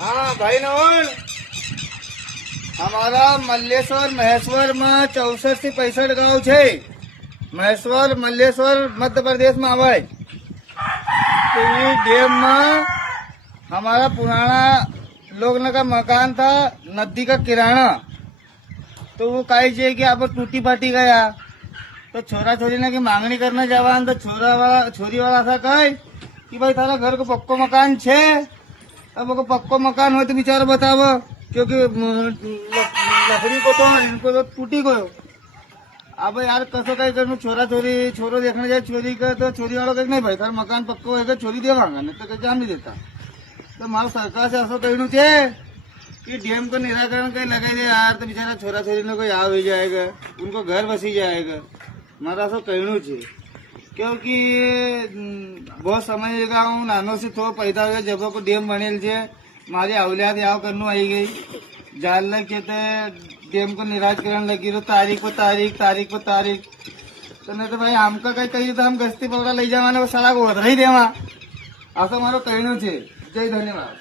हाँ भाई नोन, हमारा मल्लेश्वर महेश्वर में 64 થી 65 गांव છે। महेश्वर मल्लेश्वर मध्य प्रदेश में आवे। तो ये डैम में हमारा पुराना लोग का मकान था, नदी का किराना। तो वो कही है कि आप टूटी फाटी गया, तो छोरा छोरी ने की मांगनी करने जवान, तो छोरी वाला था कहे कि भाई थारा घर को पक्को मकान छे। अब वो पक्को मकान हो तो बेचारा बताव, क्योंकि लकड़ी को तो इनको तो टूटी गयो। अब यार कसो कई कर छोरा छोरी छोरो देखने जाए छोरी का, तो छोरी वालों कहे नहीं भाई थारा मकान पक्को है, छोरी देवांगा, नहीं तो कहीं जान नहीं देता। तो मारो सरकार से ऐसा कहना है कि डैम को निराकरण कहीं लगाई दे यार, तो बेचारा छोरा छोरी ने कोई आ ही जाएगा, उनको घर बसी जाएगा। मारा ऐसा कहना है, क्योंकि बहुत समय लगा हूँ नानो से थोड़ा पैदा हो गया जब को डैम बनेल છે। मारी औलाद याव करनु आई गई, जाल लग कहते डैम को निराकरण लगी तो तारीख पर तारीख। तो नहीं तो भाई हमका कहीं कही तो हम गस्ती पकड़ा ले जावा, सड़ा को रही देवा। ऐसा मारो कहना है। जय धन्यवाद।